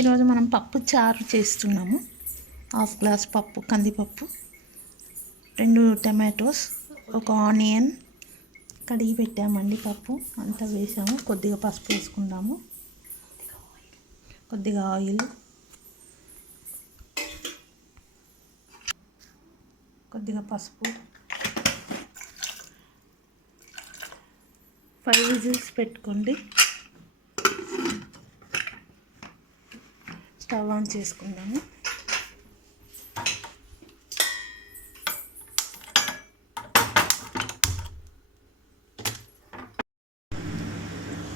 ఈరోజు మనం పప్పు చారు చేస్తున్నాము. హాఫ్ గ్లాస్ పప్పు, కందిపప్పు, 2 టమాటోస్, ఒక ఆనియన్ కడిగి పెట్టామండి. పప్పు అంతా వేసాము. కొద్దిగా పసుపు వేసుకుందాము, కొద్దిగా ఆయిల్, కొద్దిగా పసుపు. 5 విజిల్స్ పెట్టుకోండి. స్టవ్ ఆన్ చేసుకుందాము.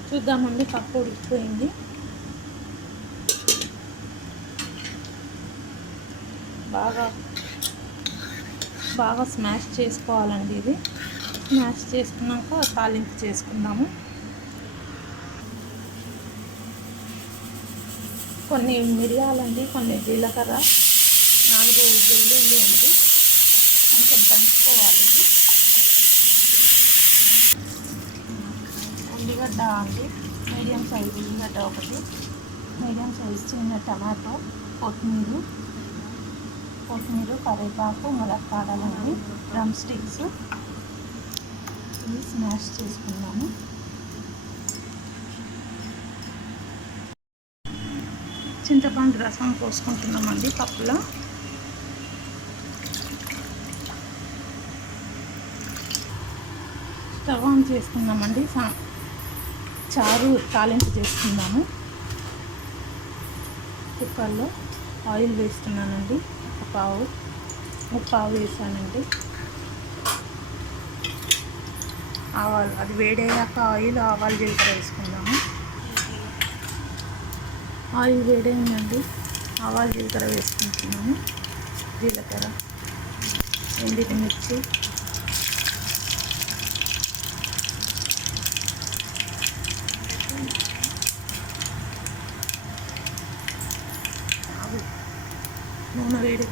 చూద్దామండి, పప్పు ఉడికిపోయింది. బాగా స్మాష్ చేసుకోవాలండి. ఇది స్మాష్ చేసుకున్నాక తాలింపు చేసుకుందాము. కొన్ని మిరియాలండి, కొన్ని జీలకర్ర, 4 వెల్లుల్లి అండి. కొంచెం దంచుకోవాలి. ఇది ఉల్లిగడ్డ అండి, మీడియం సైజు ఉల్లిగడ్డ ఒకటి, మీడియం సైజు చిన్న టమాటో, కొత్తిమీర, కరివేపాకు, ములక్కాడలండి, డ్రమ్ స్టిక్స్. ఇవి స్మాష్ చేసుకున్నాము. చింతపండు రసం పోసుకుంటున్నామండి పప్పులో. స్టవ్ ఆన్ చేసుకుందామండి. చారు తాలింపు చేసుకుందాము. కుక్కర్లో ఆయిల్ వేస్తున్నానండి. ముప్పావు వేసానండి. ఆవాలు, అది వేడయ్యాక ఆవాలు జీలకర్ర వేసుకుందాము. ఆయిల్ వేడైందండి. ఆవాలు జీలకర్ర వేసుకుంటున్నాము. జీలకర్ర, ఎండుమిర్చి, నూనె వేడి,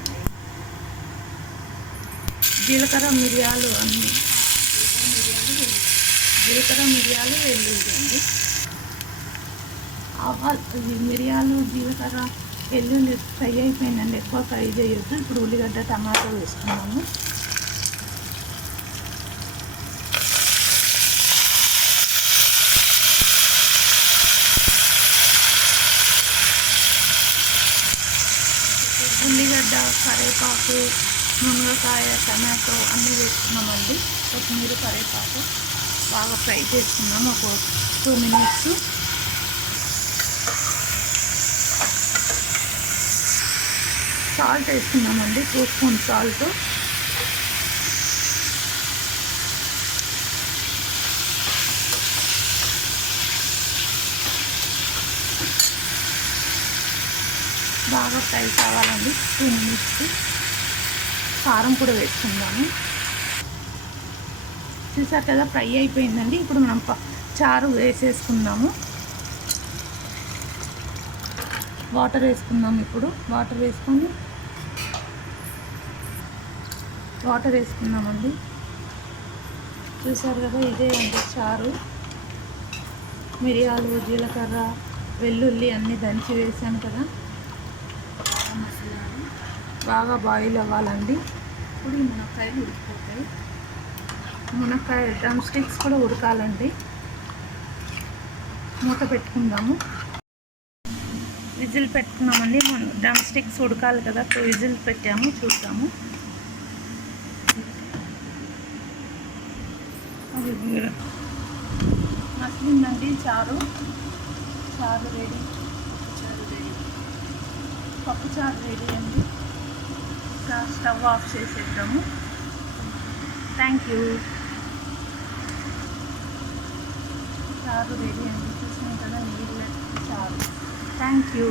జీలకర్ర మిరియాలు అన్నీ, వెల్లుల్లి. ఆవాలు, మిరియాలు, జీలకర్ర, వెల్లుల్లి ఫ్రై అయిపోయిందండి. ఎక్కువ ఫ్రై చేయొద్దు. ఇప్పుడు ఉల్లిగడ్డ, టమాటో వేసుకున్నాము. ఉల్లిగడ్డ, కరివేపాకు, మునగకాయ, టమాటో అన్నీ వేసుకున్నామండి. కొత్తిమీర, కరివేపాకు బాగా ఫ్రై చేసుకున్నాము. ఒక 2 మినిట్స్. సాల్ట్ వేసుకున్నామండి, 2 స్పూన్ సాల్ట్. బాగా ఫ్రై కావాలండి, 2 మినిట్స్. కారం కూడా వేసుకుందాము. చూసారు కదా, ఫ్రై అయిపోయిందండి. ఇప్పుడు మనం చారు వేసేసుకుందాము. వాటర్ వేసుకుందాం. ఇప్పుడు వాటర్ వేసుకుందామండి. చూసారు కదా, ఇదే అండి చారు. మిరియాలు, జీలకర్ర, వెల్లుల్లి అన్నీ దంచి వేసాను కదా. బాగా బాయిల్ అవ్వాలండి. ఇప్పుడు ఈ మునక్కాయలు ఉడికిపోతాయి. మునక్కాయ డ్రమ్ స్టిక్స్ కూడా ఉడకాలండి. మూత పెట్టుకుందాము. విజిల్ పెట్టుకున్నామండి. డ్రమ్ స్టిక్స్ ఉడకాలి కదా, 2 విజిల్ పెట్టాము. చూద్దాము. అది మసిలిందండి. చారు రెడీ. పప్పు చారు రెడీ అండి. స్టవ్ ఆఫ్ చేసేద్దాము. Thank you. చారు రెడీ అండి. చూసినాం కదా, నీళ్ళ చారు. Thank you.